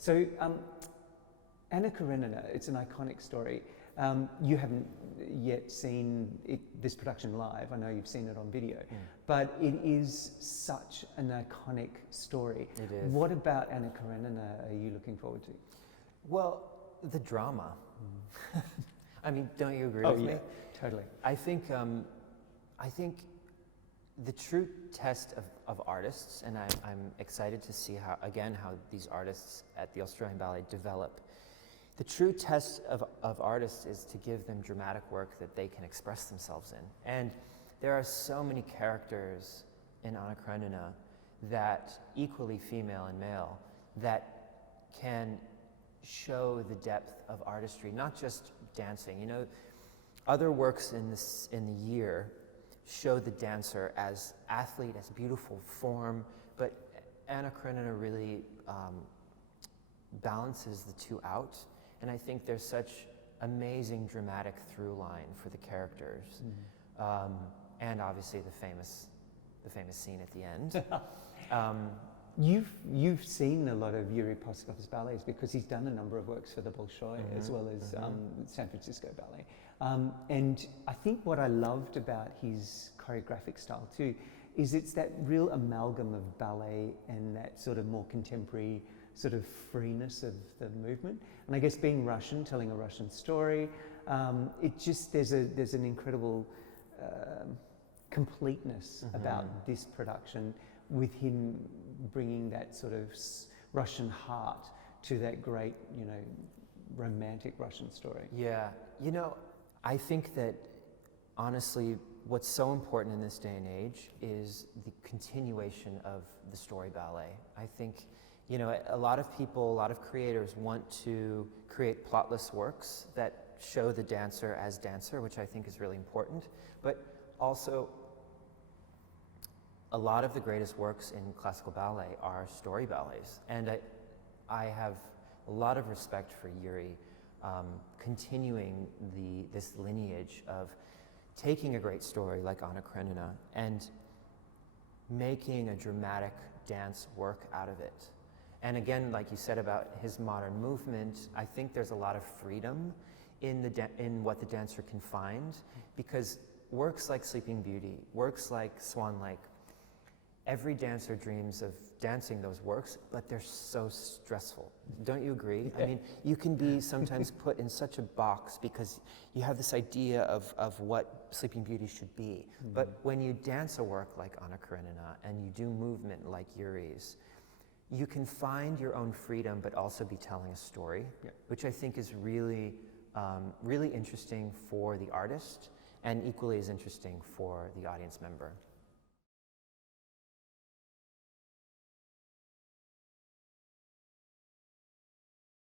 So, Anna Karenina, it's an iconic story. You haven't yet seen this production live. I know you've seen it on video, but it is such an iconic story. It is. What about Anna Karenina are you looking forward to? Well, the drama. I mean, don't you agree with me? Totally. I think the true test of artists, and I'm excited to see how these artists at the Australian Ballet develop. The true test of artists is to give them dramatic work that they can express themselves in. And there are so many characters in Anna Karenina that, equally female and male, that can show the depth of artistry, not just dancing. You know, other works in the year show the dancer as athlete, as beautiful form, but Anna Karenina really balances the two out. And I think there's such amazing dramatic through line for the characters, and obviously the famous scene at the end. You've seen a lot of Yuri Poskov's ballets because he's done a number of works for the Bolshoi as well as San Francisco Ballet. And I think what I loved about his choreographic style too is it's that real amalgam of ballet and that sort of more contemporary sort of freeness of the movement. And I guess being Russian, telling a Russian story, it just, there's an incredible completeness about this production, with him bringing that sort of Russian heart to that great, you know, romantic Russian story. Yeah, you know, I think that honestly, what's so important in this day and age is the continuation of the story ballet. I think, you know, a lot of people, a lot of creators want to create plotless works that show the dancer as dancer, which I think is really important, but also a lot of the greatest works in classical ballet are story ballets. And I have a lot of respect for Yuri continuing this lineage of taking a great story like Anna Karenina and making a dramatic dance work out of it. And again, like you said about his modern movement, I think there's a lot of freedom in what the dancer can find, because works like Sleeping Beauty, works like Swan Lake, every dancer dreams of dancing those works, but they're so stressful. Don't you agree? I mean, you can be sometimes put in such a box because you have this idea of what Sleeping Beauty should be. But when you dance a work like Anna Karenina and you do movement like Yuri's, you can find your own freedom, but also be telling a story, which I think is really, really interesting for the artist and equally as interesting for the audience member.